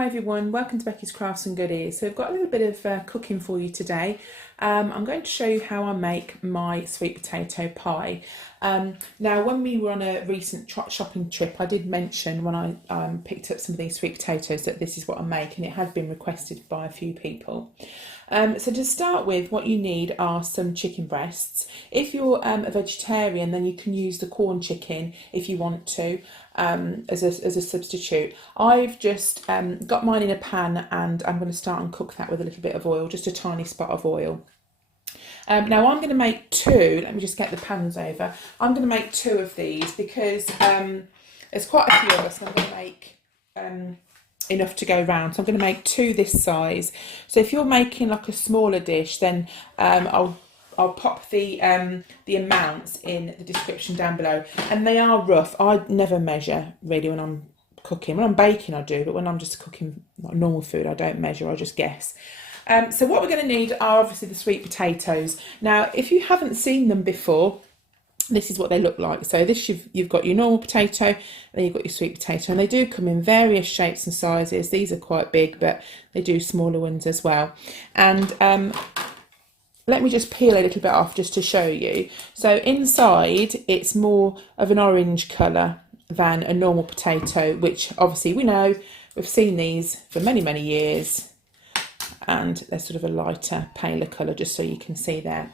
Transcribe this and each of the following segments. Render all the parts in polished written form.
Hi everyone, welcome to Becky's Crafts and Goodies. So I've got a little bit of cooking for you today. I'm going to show you how I make my sweet potato pie. Now when we were on a recent shopping trip, I did mention when I picked up some of these sweet potatoes that this is what I make, and it has been requested by a few people. So to start with, what you need are some chicken breasts. If you're a vegetarian, then you can use the corn chicken if you want to as a substitute. I've just got mine in a pan, and I'm going to start and cook that with a little bit of oil, just a tiny spot of oil. Now I'm going to make two. Let me just get the pans over. I'm going to make two of these because there's quite a few of us, and I'm going to make enough to go round. So I'm going to make two this size. So if you're making like a smaller dish, then I'll pop the amounts in the description down below. And they are rough. I never measure really when I'm cooking. When I'm baking I do, but when I'm just cooking like normal food I don't measure, I just guess. So what we're going to need are obviously the sweet potatoes. Now if you haven't seen them before, this is what they look like. So this you've got your normal potato, then you've got your sweet potato, and they do come in various shapes and sizes. These are quite big, but they do smaller ones as well. And let me just peel a little bit off just to show you. So inside it's more of an orange colour than a normal potato, which obviously we know, we've seen these for many years, and they're sort of a lighter, paler colour, just so you can see there.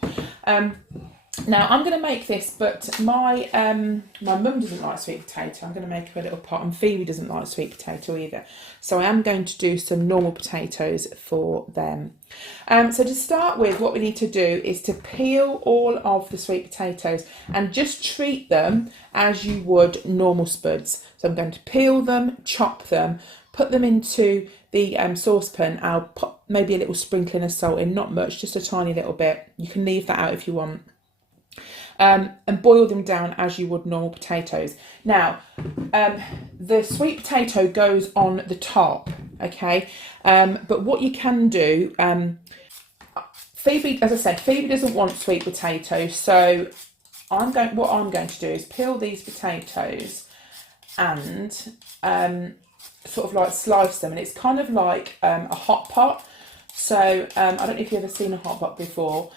Now I'm going to make this, but my mum doesn't like sweet potato. I'm going to make her a little pot, and Phoebe doesn't like sweet potato either. So I am going to do some normal potatoes for them. So to start with, what we need to do is to peel all of the sweet potatoes and just treat them as you would normal spuds. So I'm going to peel them, chop them, put them into the saucepan. I'll put maybe a little sprinkling of salt in, not much, just a tiny little bit. You can leave that out if you want. And boil them down as you would normal potatoes. Now, the sweet potato goes on the top, okay? But what you can do, Phoebe, as I said, Phoebe doesn't want sweet potatoes, so what I'm going to do is peel these potatoes and sort of like slice them, and it's kind of like a hot pot. So I don't know if you've ever seen a hot pot before,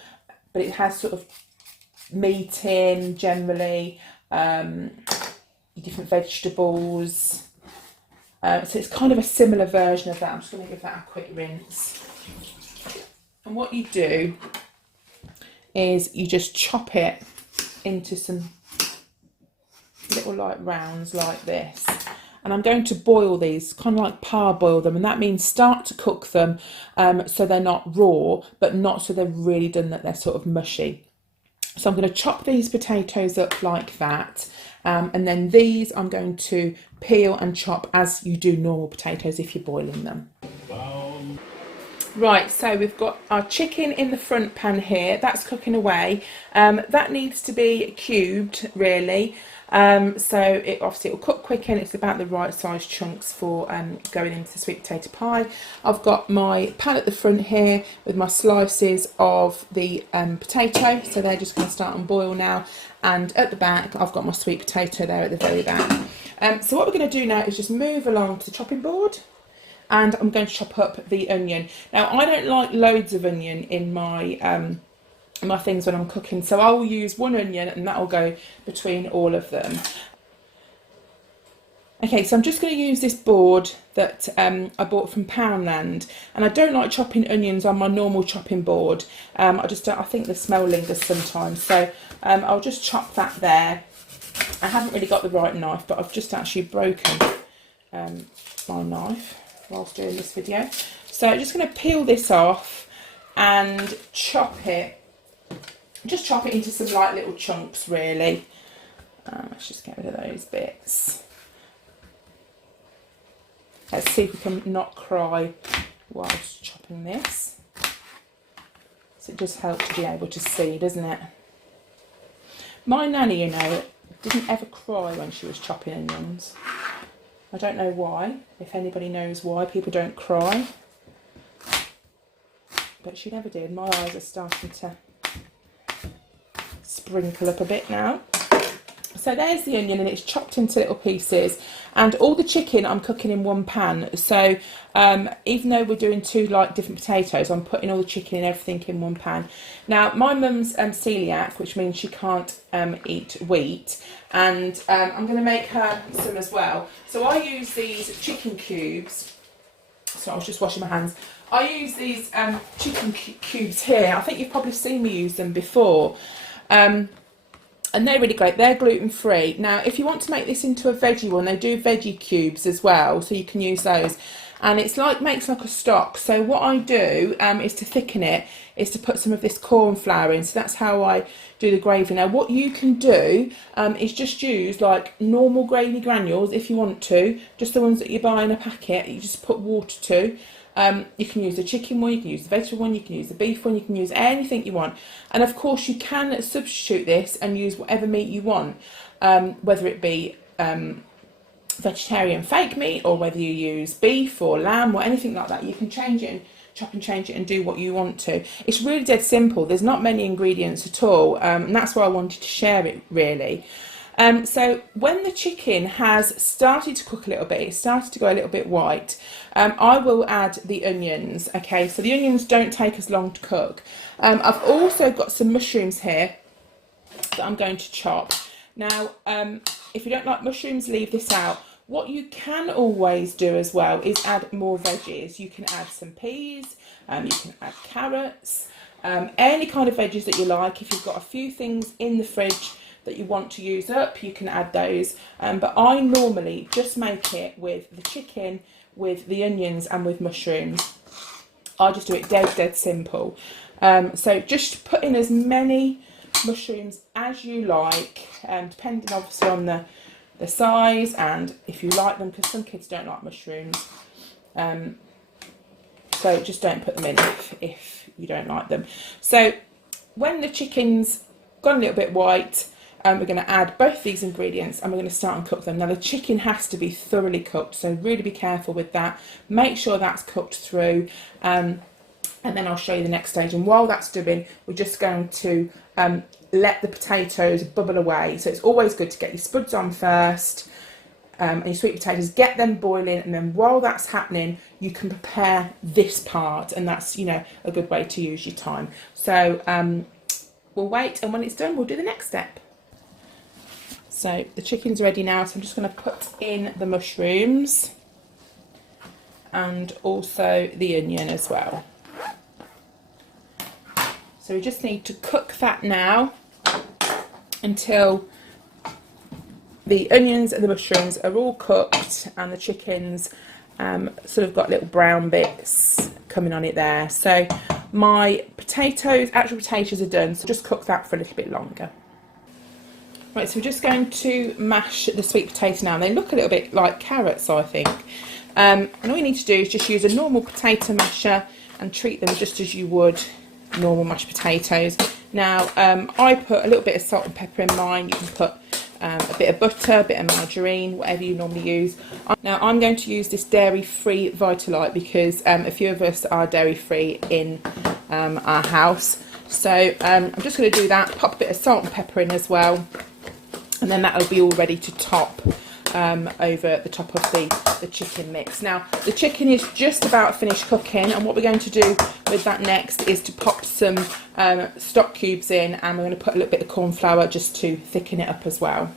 but it has sort of meat in generally, different vegetables. So it's kind of a similar version of that. I'm just going to give that a quick rinse. And what you do is you just chop it into some little like rounds like this. And I'm going to boil these, kind of like parboil them, and that means start to cook them so they're not raw, but not so they're really done that they're sort of mushy. So I'm going to chop these potatoes up like that, and then these I'm going to peel and chop as you do normal potatoes if you're boiling them. Right, so we've got our chicken in the front pan here, that's cooking away. That needs to be cubed really, so it will cook quick, and it's about the right size chunks for going into the sweet potato pie. I've got my pan at the front here with my slices of the potato, so they're just going to start and boil now, and at the back I've got my sweet potato there at the very back. So what we're going to do now is just move along to the chopping board, and I'm going to chop up the onion. Now I don't like loads of onion in my my things when I'm cooking, so I will use one onion and that will go between all of them. Okay, so I'm just going to use this board that I bought from Poundland, and I don't like chopping onions on my normal chopping board. I think the smell lingers sometimes, so I'll just chop that there. I haven't really got the right knife, but I've just actually broken my knife whilst doing this video. So I'm just going to peel this off and chop it. Just chop it into some light little chunks really. Let's just get rid of those bits. Let's see if we can not cry whilst chopping this. So it just helps to be able to see, doesn't it? My nanny, you know, didn't ever cry when she was chopping onions. I don't know why, if anybody knows why people don't cry. But she never did. My eyes are starting to sprinkle up a bit now. So there's the onion, and it's chopped into little pieces, and all the chicken I'm cooking in one pan. So even though we're doing two like different potatoes, I'm putting all the chicken and everything in one pan. Now my mum's celiac, which means she can't eat wheat, and I'm going to make her some as well. So I use these chicken cubes. So I was just washing my hands. I use these chicken cubes here. I think you've probably seen me use them before. And they're really great. They're gluten free. Now, if you want to make this into a veggie one, they do veggie cubes as well, so you can use those. And it's like, makes like a stock. So what I do is to thicken it, is to put some of this corn flour in. So that's how I do the gravy. Now, what you can do is just use like normal gravy granules if you want to, just the ones that you buy in a packet. You just put water to. You can use the chicken one, you can use the vegetable one, you can use the beef one, you can use anything you want. And of course you can substitute this and use whatever meat you want, whether it be vegetarian fake meat, or whether you use beef or lamb or anything like that. You can change it and chop and change it and do what you want to. It's really dead simple. There's not many ingredients at all, and that's why I wanted to share it really. So when the chicken has started to cook a little bit, it started to go a little bit white, I will add the onions. Okay, so the onions don't take as long to cook. I've also got some mushrooms here that I'm going to chop. Now, if you don't like mushrooms, leave this out. What you can always do as well is add more veggies. You can add some peas, you can add carrots, any kind of veggies that you like. If you've got a few things in the fridge that you want to use up, you can add those, but I normally just make it with the chicken, with the onions and with mushrooms. I just do it dead simple. So just put in as many mushrooms as you like, depending obviously on the size and if you like them, because some kids don't like mushrooms, so just don't put them in if you don't like them. So when the chicken's gone a little bit white, we're going to add both these ingredients and we're going to start and cook them. Now the chicken has to be thoroughly cooked, so really be careful with that. Make sure that's cooked through, and then I'll show you the next stage. And while that's doing, we're just going to let the potatoes bubble away. So it's always good to get your spuds on first, and your sweet potatoes, get them boiling, and then while that's happening you can prepare this part, and that's, you know, a good way to use your time. So we'll wait, and when it's done we'll do the next step. So the chicken's ready now, so I'm just going to put in the mushrooms and also the onion as well. So we just need to cook that now until the onions and the mushrooms are all cooked and the chicken's sort of got little brown bits coming on it there. So my actual potatoes are done, so just cook that for a little bit longer. Right, so we're just going to mash the sweet potato now. They look a little bit like carrots, I think. And all you need to do is just use a normal potato masher and treat them just as you would normal mashed potatoes. Now, I put a little bit of salt and pepper in mine. You can put a bit of butter, a bit of margarine, whatever you normally use. Now, I'm going to use this dairy-free Vitalite because a few of us are dairy-free in our house. So I'm just going to do that, pop a bit of salt and pepper in as well, and then that'll be all ready to top over the top of the chicken mix. Now the chicken is just about finished cooking, and what we're going to do with that next is to pop some stock cubes in, and we're going to put a little bit of corn flour just to thicken it up as well.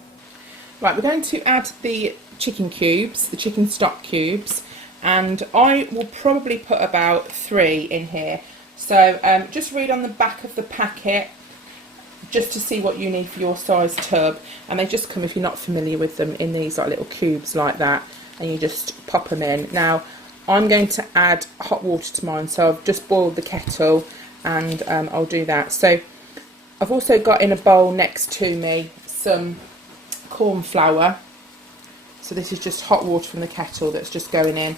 Right, we're going to add the chicken cubes, the chicken stock cubes, and I will probably put about 3 in here. So just read on the back of the packet just to see what you need for your size tub, and they just come, if you're not familiar with them, in these like little cubes like that, and you just pop them in. Now I'm going to add hot water to mine, so I've just boiled the kettle, and I'll do that. So I've also got in a bowl next to me some corn flour, so this is just hot water from the kettle that's just going in.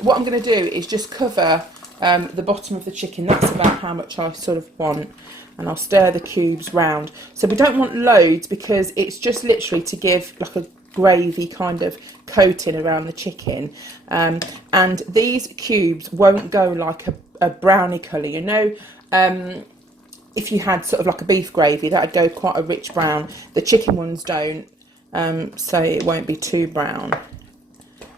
What I'm going to do is just cover the bottom of the chicken. That's about how much I sort of want, and I'll stir the cubes round. So we don't want loads because it's just literally to give like a gravy kind of coating around the chicken, and these cubes won't go like a browny colour, you know. If you had sort of like a beef gravy, that would go quite a rich brown. The chicken ones don't, so it won't be too brown.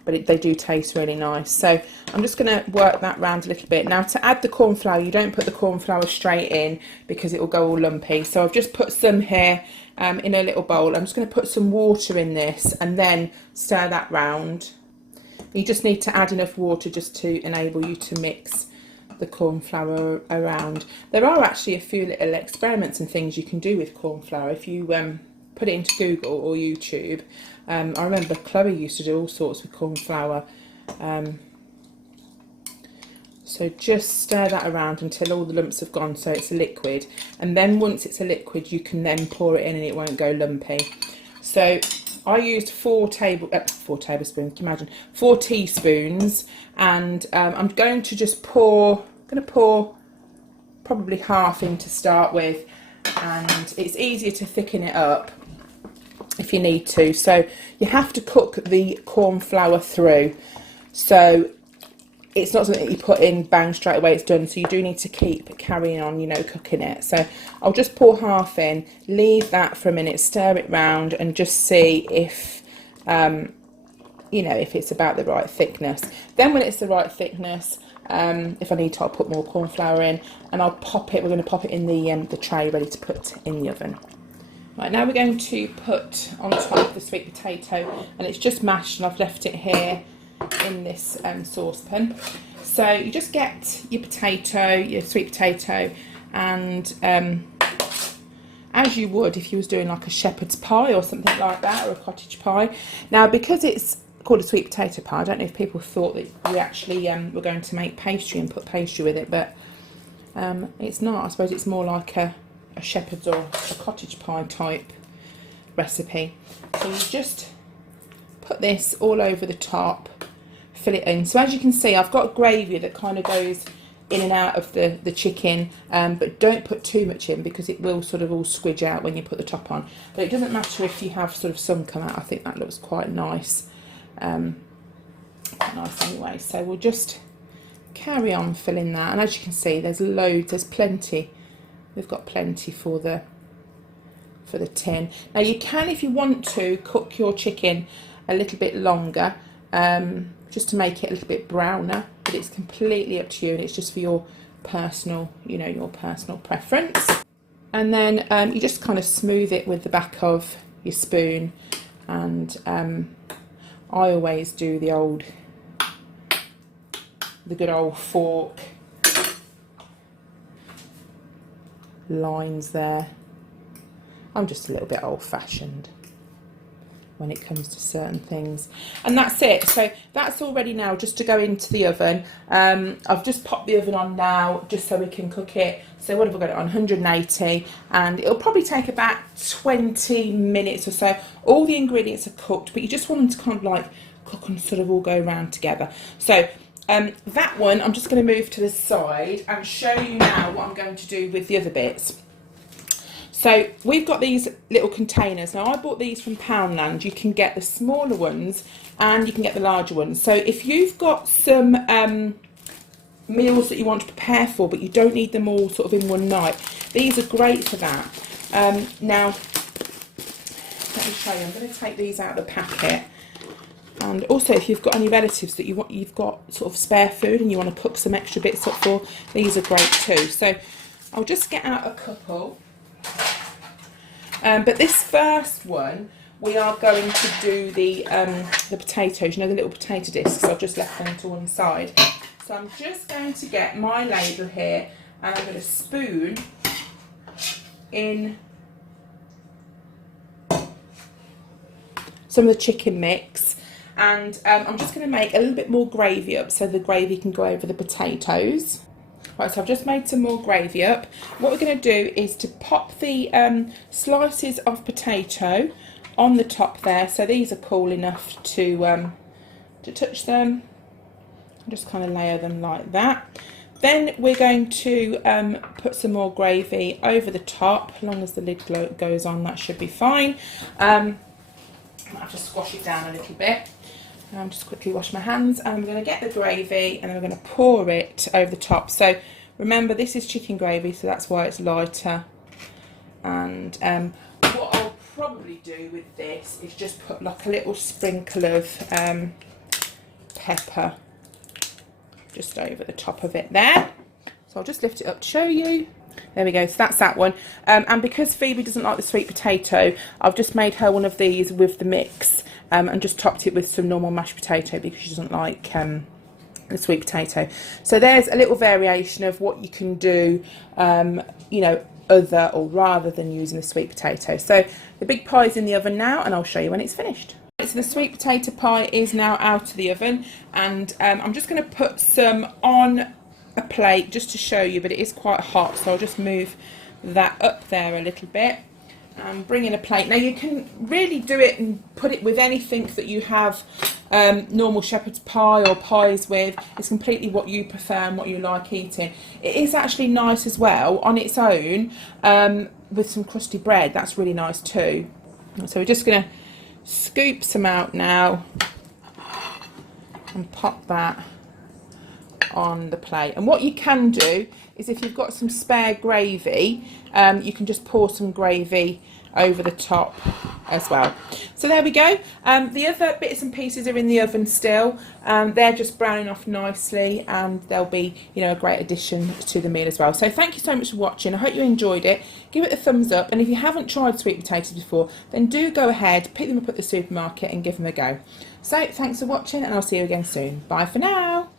But they do taste really nice. So I'm just going to work that round a little bit. Now to add the corn flour, you don't put the corn flour straight in because it will go all lumpy. So I've just put some here in a little bowl. I'm just going to put some water in this and then stir that round. You just need to add enough water just to enable you to mix the corn flour around. There are actually a few little experiments and things you can do with corn flour if you put it into Google or YouTube. I remember Chloe used to do all sorts with corn flour. So just stir that around until all the lumps have gone, so it's a liquid. And then once it's a liquid, you can then pour it in and it won't go lumpy. So I used 4 tablespoons, can you imagine? 4 teaspoons, and I'm going to just pour. I'm going to pour probably half in to start with, and it's easier to thicken it up if you need to. So you have to cook the corn flour through, so it's not something that you put in bang straight away, it's done. So you do need to keep carrying on, you know, cooking it. So I'll just pour half in, leave that for a minute, stir it round and just see if you know, if it's about the right thickness. Then when it's the right thickness, if I need to, I'll put more corn flour in and I'll pop it. We're going to pop it in the tray ready to put in the oven. Right, now we're going to put on top the sweet potato, and it's just mashed and I've left it here in this saucepan. So you just get your potato, your sweet potato, and as you would if you was doing like a shepherd's pie or something like that, or a cottage pie. Now because it's called a sweet potato pie, I don't know if people thought that we actually were going to make pastry and put pastry with it, but it's not. I suppose it's more like a shepherd's or a cottage pie type recipe. So you just put this all over the top, fill it in. So as you can see, I've got gravy that kind of goes in and out of the chicken, but don't put too much in because it will sort of all squidge out when you put the top on. But it doesn't matter if you have sort of some come out. I think that looks quite nice. Nice anyway. So we'll just carry on filling that, and as you can see, there's loads, there's plenty. We've got plenty for the tin. Now you can, if you want to, cook your chicken a little bit longer, just to make it a little bit browner, but it's completely up to you, and it's just for your personal, you know, your personal preference. And then you just kind of smooth it with the back of your spoon, and I always do the good old fork lines there. I'm just a little bit old-fashioned when it comes to certain things, and that's it. So that's all ready now just to go into the oven. I've just popped the oven on now just so we can cook it. So what have I got it on? 180, and it'll probably take about 20 minutes or so. All the ingredients are cooked, but you just want them to kind of like cook and sort of all go around together. So that one I'm just going to move to the side and show you now what I'm going to do with the other bits. So we've got these little containers. Now I bought these from Poundland. You can get the smaller ones and you can get the larger ones. So if you've got some meals that you want to prepare for, but you don't need them all sort of in one night, these are great for that. Now let me show you. I'm going to take these out of the packet. And also, if you've got any relatives that you've got sort of spare food and you want to cook some extra bits up for, these are great too. So I'll just get out a couple. But this first one, we are going to do the potatoes, you know, the little potato discs. I've just left them to one side. So I'm just going to get my ladle here, and I'm going to spoon in some of the chicken mix, and I'm just going to make a little bit more gravy up so the gravy can go over the potatoes. Right, so I've just made some more gravy up. What we're going to do is to pop the slices of potato on the top there. So these are cool enough to touch them. Just kind of layer them like that. Then we're going to put some more gravy over the top. As long as the lid goes on, that should be fine. I might have to squash it down a little bit. Just quickly wash my hands, and I'm going to get the gravy and then we're going to pour it over the top. So remember, this is chicken gravy, so that's why it's lighter. And what I'll probably do with this is just put like a little sprinkle of pepper just over the top of it there. So I'll just lift it up to show you. There we go, so that's that one. And because Phoebe doesn't like the sweet potato, I've just made her one of these with the mix and just topped it with some normal mashed potato because she doesn't like the sweet potato. So there's a little variation of what you can do, you know, other or rather than using the sweet potato. So the big pie is in the oven now, and I'll show you when it's finished. So the sweet potato pie is now out of the oven, and I'm just going to put some on a plate just to show you, but it is quite hot, so I'll just move that up there a little bit and bring in a plate. Now you can really do it and put it with anything that you have normal shepherd's pie or pies with. It's completely what you prefer and what you like eating. It is actually nice as well on its own with some crusty bread. That's really nice too. So we're just going to scoop some out now and pop that on the plate. And what you can do is, if you've got some spare gravy, you can just pour some gravy over the top as well. So there we go. The other bits and pieces are in the oven still. They're just browning off nicely, and they'll be, you know, a great addition to the meal as well. So thank you so much for watching. I hope you enjoyed it. Give it a thumbs up, and if you haven't tried sweet potatoes before, then do go ahead, pick them up at the supermarket and give them a go. So thanks for watching, and I'll see you again soon. Bye for now.